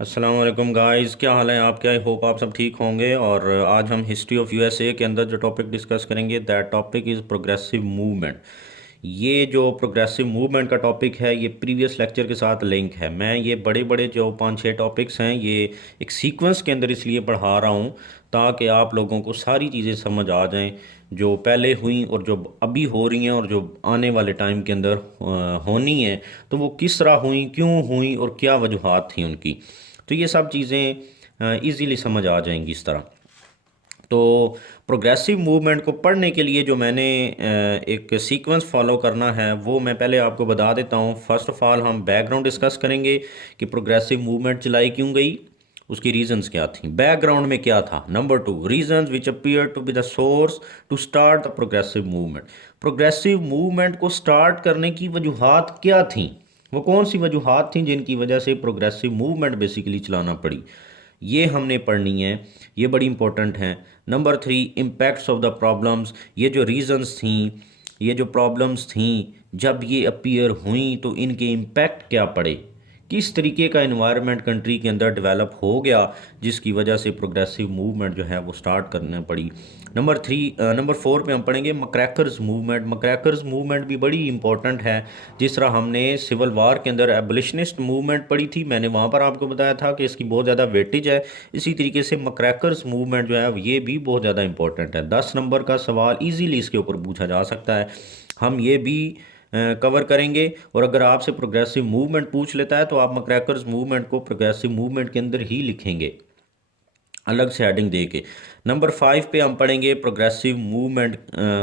अस्सलाम वालेकुम गाइस, क्या हाल है आपके। आई होप आप सब ठीक होंगे। और आज हम हिस्ट्री ऑफ यूएसए के अंदर जो टॉपिक डिस्कस करेंगे that topic is progressive movement. ये जो प्रोग्रेसिव मूवमेंट का टॉपिक है ये प्रीवियस लेक्चर के साथ लिंक है। मैं ये बड़े बड़े जो 5-6 टॉपिक्स हैं ये एक सीक्वेंस के अंदर इसलिए पढ़ा रहा हूँ ताकि आप लोगों को सारी चीज़ें समझ आ जाएं जो पहले हुई और जो अभी हो रही हैं और जो आने वाले टाइम के अंदर होनी है। तो वो किस तरह हुई, क्यों हुई और क्या वजूहात थी उनकी। तो ये सब चीज़ें इजीली समझ आ जाएंगी इस तरह। तो प्रोग्रेसिव मूवमेंट को पढ़ने के लिए जो मैंने एक सीक्वेंस फॉलो करना है वो मैं पहले आपको बता देता हूँ। फर्स्ट ऑफ ऑल हम बैकग्राउंड डिस्कस करेंगे कि प्रोग्रेसिव मूवमेंट चलाई क्यों गई, उसकी रीजंस क्या थी, बैकग्राउंड में क्या था। Number two, reasons which appear to be the source to start the progressive movement. Progressive movement को स्टार्ट करने की वजूहात क्या थी, वो कौन सी वजूहात थी जिनकी वजह से प्रोग्रेसिव मूवमेंट बेसिकली चलाना पड़ी, ये हमने पढ़नी है। ये बड़ी इंपॉर्टेंट है। Number three, impacts of the problems. ये जो रीजंस थी, ये जो प्रॉब्लम्स थी जब ये अपीयर हुई तो इनके इम्पैक्ट क्या पड़े, किस तरीके का इन्वायरमेंट कंट्री के अंदर डेवलप हो गया जिसकी वजह से प्रोग्रेसिव मूवमेंट जो है वो स्टार्ट करना पड़ी। नंबर फोर पे हम पढ़ेंगे मक्रैकर्स मूवमेंट। मक्रैकर्स मूवमेंट भी बड़ी इंपॉर्टेंट है। जिस तरह हमने सिविल वार के अंदर एबलिशनिस्ट मूवमेंट पढ़ी थी, मैंने वहाँ पर आपको बताया था कि इसकी बहुत ज़्यादा वेटेज है। इसी तरीके से मक्रैकर्स मूवमेंट जो है ये भी बहुत ज़्यादा इंपॉर्टेंट है। 10 नंबर का सवाल ईजीली इसके ऊपर पूछा जा सकता है। हम ये भी कवर करेंगे। और अगर आपसे प्रोग्रेसिव मूवमेंट पूछ लेता है तो आप मक्रैकर्स मूवमेंट को प्रोग्रेसिव मूवमेंट के अंदर ही लिखेंगे, अलग से हेडिंग दे के। नंबर 5 पे हम पढ़ेंगे प्रोग्रेसिव मूवमेंट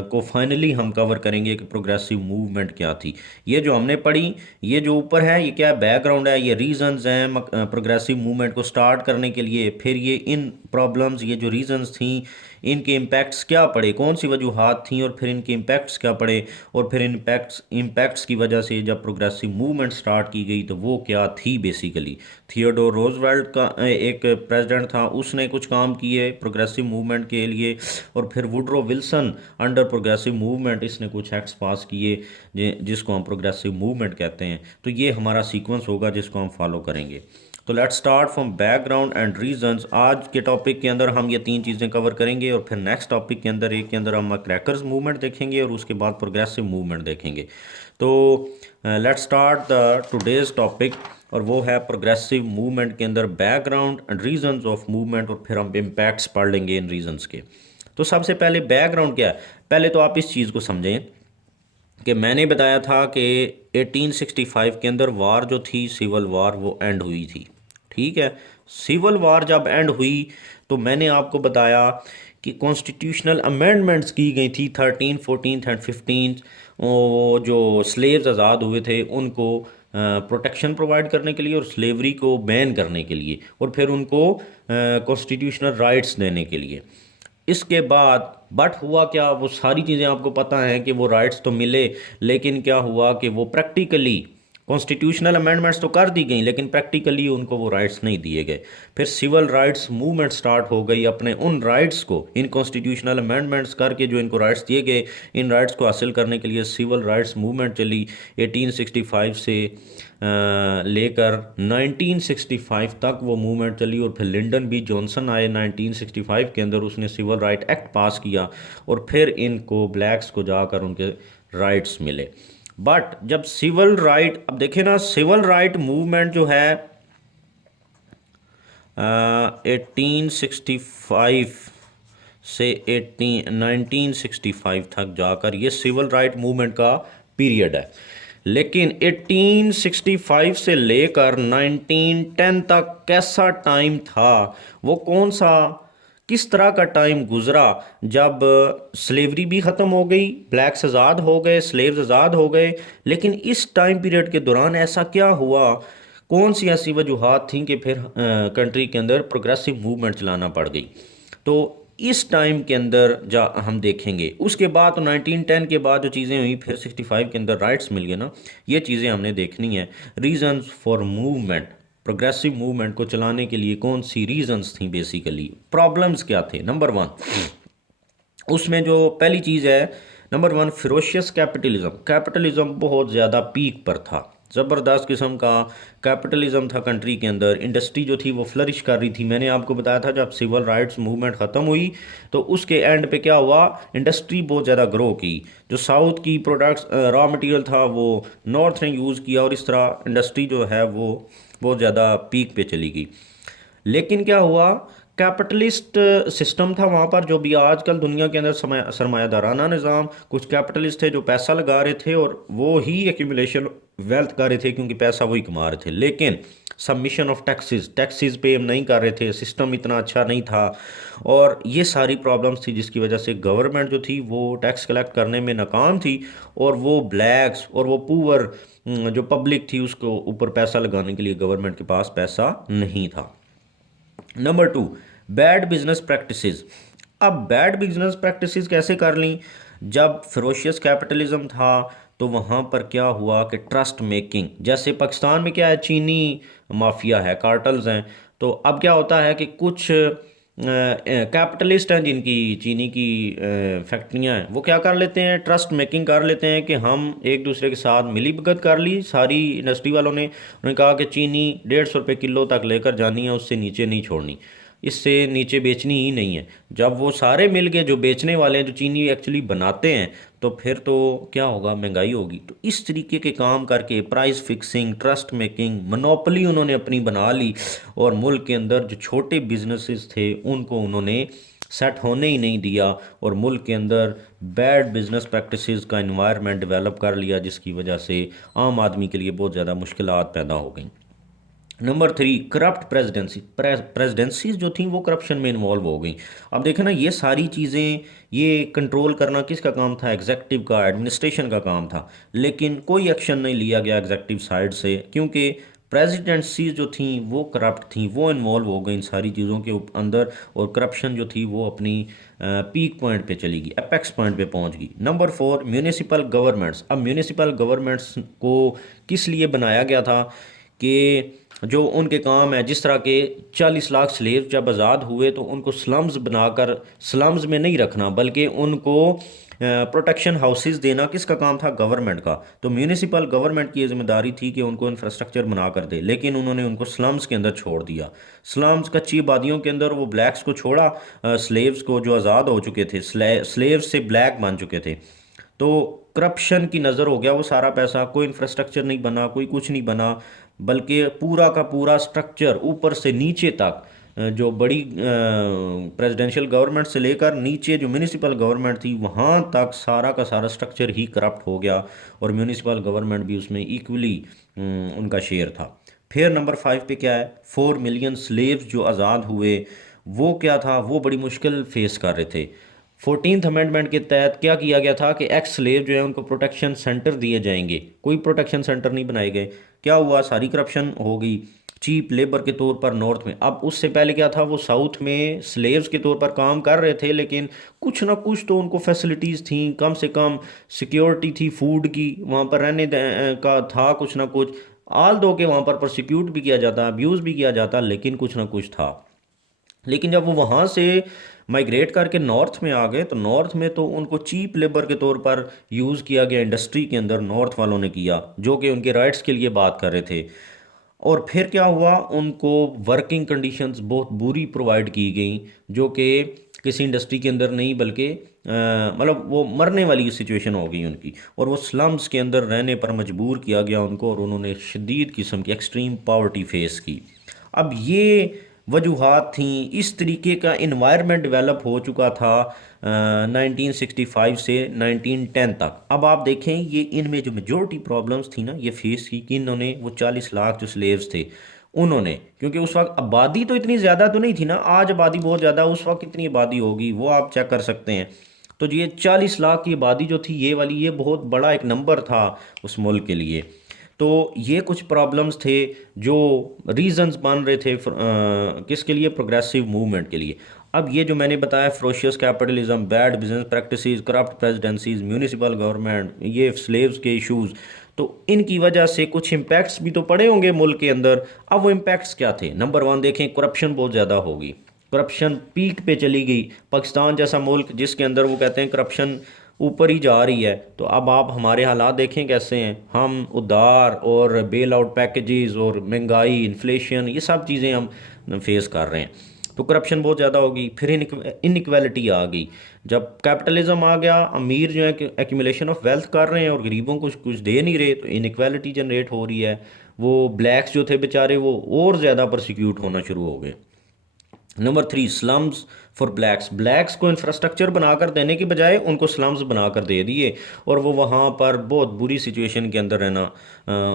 को फाइनली हम कवर करेंगे कि प्रोग्रेसिव मूवमेंट क्या थी। ये जो हमने पढ़ी, ये जो ऊपर है ये क्या है, बैकग्राउंड है, ये रीजंस हैं प्रोग्रेसिव मूवमेंट को स्टार्ट करने के लिए। फिर ये इन प्रॉब्लम्स, ये जो रीजंस थी इनके इम्पैक्ट्स क्या पड़े, कौन सी वजूहात थी और फिर इनके इम्पैक्ट्स क्या पड़े। और फिर इम्पैक्ट्स की वजह से जब प्रोग्रेसिव मूवमेंट स्टार्ट की गई तो वो क्या थी बेसिकली। थियोडोर रोजवेल्ट का एक प्रेसिडेंट था, उसने कुछ काम किए प्रोग्रेसिव मूवमेंट के लिए। और फिर Woodrow Wilson under progressive movement इसने कुछ एक्ट्स पास किए जिसको हम प्रोग्रेसिव मूवमेंट कहते हैं। तो ये हमारा सीक्वेंस होगा जिसको हम फॉलो करेंगे। तो let's start from background and reasons. आज के टॉपिक के अंदर हम ये 3 चीज़ें कवर करेंगे और फिर नेक्स्ट टॉपिक के अंदर एक के अंदर हम क्रैकर्स मूवमेंट देखेंगे और उसके बाद प्रोग्रेसिव मूवमेंट देखेंगे। तो let's start the today's topic और वो है प्रोग्रेसिव मूवमेंट के अंदर background and reasons of movement, और फिर हम इम्पैक्ट्स पढ़ लेंगे इन रीजंस के। तो सबसे पहले बैकग्राउंड क्या है, पहले तो आप इस चीज़ को समझें कि मैंने बताया था कि 1865 के अंदर वार जो थी सिविल वार वो एंड हुई थी। ठीक है, सिविल वार जब एंड हुई तो मैंने आपको बताया कि कॉन्स्टिट्यूशनल अमेंडमेंट्स की गई थी 13, 14 एंड 15। जो स्लेव्स आज़ाद हुए थे उनको प्रोटेक्शन प्रोवाइड करने के लिए और स्लेवरी को बैन करने के लिए और फिर उनको कॉन्स्टिट्यूशनल राइट्स देने के लिए। इसके बाद बट हुआ क्या, वो सारी चीज़ें आपको पता है कि वो राइट्स तो मिले, लेकिन क्या हुआ कि वो प्रैक्टिकली कॉन्स्टिट्यूशनल अमेंडमेंट्स तो कर दी गई लेकिन प्रैक्टिकली उनको वो राइट्स नहीं दिए गए। फिर सिविल राइट्स मूवमेंट स्टार्ट हो गई, अपने उन राइट्स को इन कॉन्स्टिट्यूशनल अमेंडमेंट्स करके जो इनको राइट्स दिए गए इन राइट्स को हासिल करने के लिए सिविल राइट्स मूवमेंट चली 1865 से लेकर 1965 तक वो मूवमेंट चली। और फिर लिंडन बी जॉनसन आए 1965 के अंदर, उसने सिविल राइट एक्ट पास किया और फिर इनको ब्लैक्स को जाकर उनके राइट्स मिले। बट जब सिविल राइट, अब देखें ना, सिविल राइट मूवमेंट जो है 1865 से 1965 तक जाकर ये सिविल राइट मूवमेंट का पीरियड है। लेकिन 1865 से लेकर 1910 तक कैसा टाइम था, वो कौन सा, किस तरह का टाइम गुजरा जब स्लेवरी भी ख़त्म हो गई, ब्लैक्स आज़ाद हो गए, स्लेव्स आज़ाद हो गए। लेकिन इस टाइम पीरियड के दौरान ऐसा क्या हुआ, कौन सी ऐसी वजूहात थी कि फिर कंट्री के अंदर प्रोग्रेसिव मूवमेंट चलाना पड़ गई। तो इस टाइम के अंदर जा हम देखेंगे। उसके बाद तो 1910 के बाद जो चीज़ें हुई, फिर 65 के अंदर राइट्स मिल गए ना, ये चीज़ें हमने देखनी है। Reasons for movement, progressive movement को चलाने के लिए कौन सी रीजंस थी, बेसिकली प्रॉब्लम्स क्या थे। नंबर 1, उसमें जो पहली चीज़ है, नंबर 1 फिरोशियस कैपिटलिज्म। कैपिटलिज्म बहुत ज़्यादा पीक पर था। ज़बरदस्त किस्म का कैपिटलिज्म था कंट्री के अंदर। इंडस्ट्री जो थी वो फ्लरिश कर रही थी। मैंने आपको बताया था जब सिविल राइट्स मूवमेंट ख़त्म हुई तो उसके एंड पे क्या हुआ, इंडस्ट्री बहुत ज़्यादा ग्रो की। जो साउथ की प्रोडक्ट्स रॉ मटेरियल था वो नॉर्थ ने यूज़ किया और इस तरह इंडस्ट्री जो है वो बहुत ज़्यादा पीक पे चली गई। लेकिन क्या हुआ, कैपिटलिस्ट सिस्टम था वहाँ पर। जो भी आजकल दुनिया के अंदर सरमायादाराना निज़ाम, कुछ कैपिटलिस्ट थे जो पैसा लगा रहे थे और वो ही एक्यूमुलेशन वेल्थ कर रहे थे क्योंकि पैसा वही कमा रहे थे। लेकिन सबमिशन ऑफ टैक्सेस पे हम नहीं कर रहे थे, सिस्टम इतना अच्छा नहीं था और ये सारी प्रॉब्लम्स थी जिसकी वजह से गवर्नमेंट जो थी वो टैक्स कलेक्ट करने में नाकाम थी और वो ब्लैक्स और वो पुअर जो पब्लिक थी उसको ऊपर पैसा लगाने के लिए गवर्नमेंट के पास पैसा नहीं था। Number 2, bad business practices. अब बैड बिजनेस प्रैक्टिसेस कैसे कर ली, जब फिरोशियस कैपिटलिज्म था तो वहाँ पर क्या हुआ कि ट्रस्ट मेकिंग, जैसे पाकिस्तान में क्या है, चीनी माफिया है, कार्टल्स हैं। तो अब क्या होता है कि कुछ कैपिटलिस्ट हैं जिनकी चीनी की फैक्ट्रियां हैं, वो क्या कर लेते हैं, ट्रस्ट मेकिंग कर लेते हैं कि हम एक दूसरे के साथ मिली भगत कर ली सारी इंडस्ट्री वालों ने। उन्होंने कहा कि चीनी 150 रुपये किलो तक लेकर जानी है, उससे नीचे नहीं छोड़नी, इससे नीचे बेचनी ही नहीं है। जब वो सारे मिल गए जो बेचने वाले हैं, जो चीनी एक्चुअली बनाते हैं, तो फिर तो क्या होगा, महंगाई होगी। तो इस तरीके के काम करके price fixing, trust making, monopoly उन्होंने अपनी बना ली और मुल्क के अंदर जो छोटे बिजनेसेस थे उनको उन्होंने सेट होने ही नहीं दिया और मुल्क के अंदर बैड बिजनेस प्रैक्टिसेस का इन्वायरमेंट डेवलप कर लिया, जिसकी वजह से आम आदमी के लिए बहुत ज़्यादा मुश्किलात पैदा हो गई। नंबर 3, करप्ट प्रेसिडेंसीज जो थी वो करप्शन में इन्वॉल्व हो गई। अब देखें ना, ये सारी चीज़ें, ये कंट्रोल करना किसका काम था, एग्जेक्टिव का, एडमिनिस्ट्रेशन का काम था। लेकिन कोई एक्शन नहीं लिया गया एग्जेक्टिव साइड से क्योंकि प्रेसिडेंसीज जो थी वो करप्ट थी, वो इन्वॉल्व हो गई इन सारी चीज़ों के अंदर और करप्शन जो थी वो अपनी पीक पॉइंट पे चली गई, एपेक्स पॉइंट पे पहुंच गई। Number 4, municipal governments. अब म्यूनिसिपल गवर्नमेंट्स को किस लिए बनाया गया था कि जो उनके काम है, जिस तरह के 40 लाख स्लेव जब आज़ाद हुए तो उनको स्लम्स बनाकर, स्लम्स में नहीं रखना बल्कि उनको प्रोटेक्शन हाउसेस देना किसका काम था, गवर्नमेंट का। तो म्यूनिसिपल गवर्नमेंट की ये जिम्मेदारी थी कि उनको इंफ्रास्ट्रक्चर बना कर दे, लेकिन उन्होंने उनको स्लम्स के अंदर छोड़ दिया। स्लम्स, कच्ची आबादियों के अंदर वो ब्लैक्स को छोड़ा, स्लेव्स को जो आज़ाद हो चुके थे, स्लेव्स से ब्लैक बन चुके थे। तो करप्शन की नज़र हो गया वो सारा पैसा, कोई इंफ्रास्ट्रक्चर नहीं बना, कोई कुछ नहीं बना, बल्कि पूरा का पूरा स्ट्रक्चर ऊपर से नीचे तक, जो बड़ी प्रेसिडेंशियल गवर्नमेंट से लेकर नीचे जो म्यूनिसिपल गवर्नमेंट थी वहाँ तक सारा का सारा स्ट्रक्चर ही करप्ट हो गया और म्यूनिसिपल गवर्नमेंट भी उसमें इक्वली उनका शेयर था। फिर नंबर 5 पे क्या है, 4 मिलियन स्लेव्स जो आज़ाद हुए, वो क्या था, वो बड़ी मुश्किल फेस कर रहे थे। 14th अमेंडमेंट के तहत क्या किया गया था कि एक्स स्लेव जो है उनको प्रोटेक्शन सेंटर दिए जाएंगे, कोई प्रोटेक्शन सेंटर नहीं बनाए गए। क्या हुआ, सारी करप्शन हो गई, चीप लेबर के तौर पर नॉर्थ में। अब उससे पहले क्या था, वो साउथ में स्लेव्स के तौर पर काम कर रहे थे, लेकिन कुछ ना कुछ तो उनको फैसिलिटीज़ थी, कम से कम सिक्योरिटी थी, फूड की, वहाँ पर रहने का था कुछ ना कुछ। आल दो के वहाँ पर प्रोसिक्यूट भी किया जाता, अब्यूज़ भी किया जाता, लेकिन कुछ ना कुछ था। लेकिन जब वो वहाँ से माइग्रेट करके नॉर्थ में आ गए तो नॉर्थ में तो उनको चीप लेबर के तौर पर यूज़ किया गया, इंडस्ट्री के अंदर नॉर्थ वालों ने किया, जो कि उनके राइट्स के लिए बात कर रहे थे। और फिर क्या हुआ, उनको वर्किंग कंडीशंस बहुत बुरी प्रोवाइड की गई, जो कि किसी इंडस्ट्री के अंदर नहीं बल्कि मतलब वो मरने वाली सिचुएशन हो गई उनकी, और वो स्लम्स के अंदर रहने पर मजबूर किया गया उनको और उन्होंने शदीद किस्म की एक्सट्रीम पावर्टी फेस की। अब ये वजूहात थी, इस तरीके का इन्वायरमेंट डेवलप हो चुका था 1965 से 1910 तक। अब आप देखें ये इनमें जो मेजोरिटी प्रॉब्लम्स थी ना, ये फेस की कि इन्होंने वो 40 लाख जो स्लेव्स थे उन्होंने, क्योंकि उस वक्त आबादी तो इतनी ज़्यादा तो नहीं थी ना, आज आबादी बहुत ज़्यादा, उस वक्त कितनी आबादी होगी वो आप चेक कर सकते हैं। तो ये 40 लाख की आबादी जो थी ये वाली, ये बहुत बड़ा एक नंबर था उस मुल्क के लिए। तो ये कुछ प्रॉब्लम्स थे जो रीजंस बन रहे थे किसके लिए, प्रोग्रेसिव मूवमेंट के लिए। अब ये जो मैंने बताया, ferocious capitalism, bad business practices, corrupt presidencies, municipal government, ये स्लेव्स के इश्यूज, तो इनकी वजह से कुछ इम्पैक्ट्स भी तो पड़े होंगे मुल्क के अंदर। अब वो इम्पैक्ट्स क्या थे, नंबर 1 देखें, करप्शन बहुत ज़्यादा होगी, करप्शन पीक पे चली गई। पाकिस्तान जैसा मुल्क जिसके अंदर वो कहते हैं करप्शन ऊपर ही जा रही है। तो अब आप हमारे हालात देखें कैसे हैं, हम उधार और बेल आउट पैकेजेस और महंगाई, इन्फ्लेशन, ये सब चीज़ें हम फेस कर रहे हैं। तो करप्शन बहुत ज़्यादा होगी, फिर इनइक्वालिटी आ गई। जब कैपिटलिज्म आ गया, अमीर जो है एक्यूमुलेशन ऑफ वेल्थ कर रहे हैं और गरीबों को कुछ दे नहीं रहे, तो इनइक्वालिटी जनरेट हो रही है। वो ब्लैक्स जो थे बेचारे वो और ज़्यादा प्रोसिक्यूट होना शुरू हो गए। Number 3, slums for blacks. Blacks को इंफ्रास्ट्रक्चर बनाकर देने की बजाय उनको स्लम्स बनाकर दे दिए और वो वहाँ पर बहुत बुरी सिचुएशन के अंदर रहना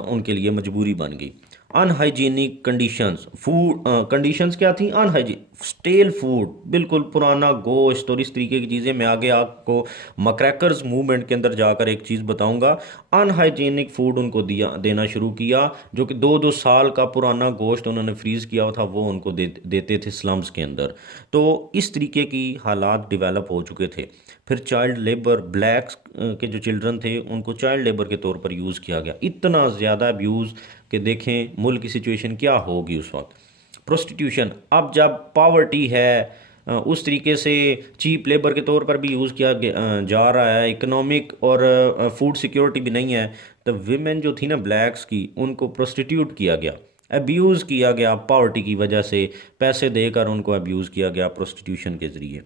उनके लिए मजबूरी बन गई। अनहाइजीनिक कंडीशंस, फूड कंडीशंस क्या थी, अनहाइजीन, स्टेल फूड, बिल्कुल पुराना गोश्त और इस तरीके की चीज़ें। मैं आगे आपको मक्रैकर्स मूवमेंट के अंदर जाकर एक चीज़ बताऊंगा। अनहाइजीनिक फूड उनको देना शुरू किया, जो कि 2-2 साल का पुराना गोश्त उन्होंने फ्रीज़ किया हुआ था वो उनको देते थे स्लम्स के अंदर। तो इस तरीके की हालात डेवलप हो चुके थे। फिर चाइल्ड लेबर, ब्लैक्स के जो चिल्ड्रन थे उनको चाइल्ड लेबर के तौर पर यूज़ किया गया, इतना ज़्यादा अब्यूज़ कि देखें मुल्क की सिचुएशन क्या होगी उस वक्त। प्रोस्टिट्यूशन, अब जब पावर्टी है उस तरीके से चीप लेबर के तौर पर भी यूज़ किया जा रहा है, इकोनॉमिक और फूड सिक्योरिटी भी नहीं है, तो विमेन जो थी ना ब्लैक्स की, उनको प्रोस्टिट्यूट किया गया, अब्यूज़ किया गया पावर्टी की वजह से, पैसे देकर उनको अब्यूज़ किया गया प्रोस्टिट्यूशन के ज़रिए।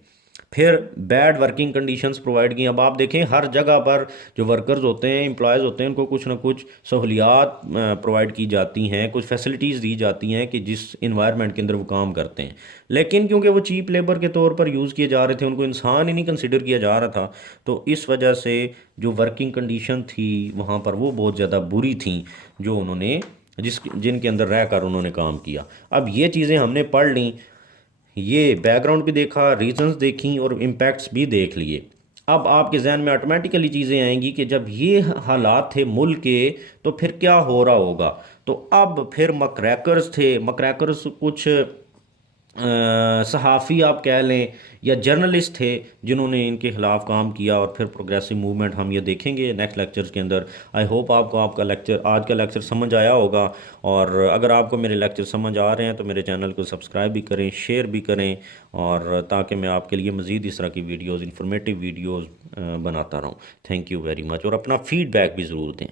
फिर बैड वर्किंग कंडीशंस प्रोवाइड की। अब आप देखें हर जगह पर जो वर्कर्स होते हैं, एम्प्लॉयज़ होते हैं, उनको कुछ ना कुछ सहूलियात प्रोवाइड की जाती हैं, कुछ फैसिलिटीज़ दी जाती हैं कि जिस इन्वायरमेंट के अंदर वो काम करते हैं। लेकिन क्योंकि वो चीप लेबर के तौर पर यूज़ किए जा रहे थे, उनको इंसान ही नहीं कंसिडर किया जा रहा था, तो इस वजह से जो वर्किंग कंडीशन थी वहाँ पर वो बहुत ज़्यादा बुरी थी, जो उन्होंने जिनके अंदर रह कर उन्होंने काम किया। अब ये चीज़ें हमने पढ़ ली, ये बैकग्राउंड भी देखा, रीजंस देखी और इम्पैक्ट्स भी देख लिए। अब आपके जहन में ऑटोमेटिकली चीज़ें आएंगी कि जब ये हालात थे मुल्क के, तो फिर क्या हो रहा होगा। तो अब फिर मक्रैकर्स थे, मक्रैकर्स कुछ सहाफ़ी आप कह लें या जर्नलिस्ट थे जिन्होंने इनके ख़िलाफ़ काम किया, और फिर प्रोग्रेसिव मूवमेंट हम ये देखेंगे नेक्स्ट लेक्चर्स के अंदर। आई होप आपको आपका लेक्चर, आज का लेक्चर समझ आया होगा। और अगर आपको मेरे लेक्चर समझ आ रहे हैं तो मेरे चैनल को सब्सक्राइब भी करें, शेयर भी करें, और ताकि मैं आपके लिए मज़ीद इस तरह की वीडियोज़, इंफॉर्मेटिव वीडियोज़ बनाता रहूँ। थैंक यू वेरी मच, और अपना फ़ीडबैक भी ज़रूर दें।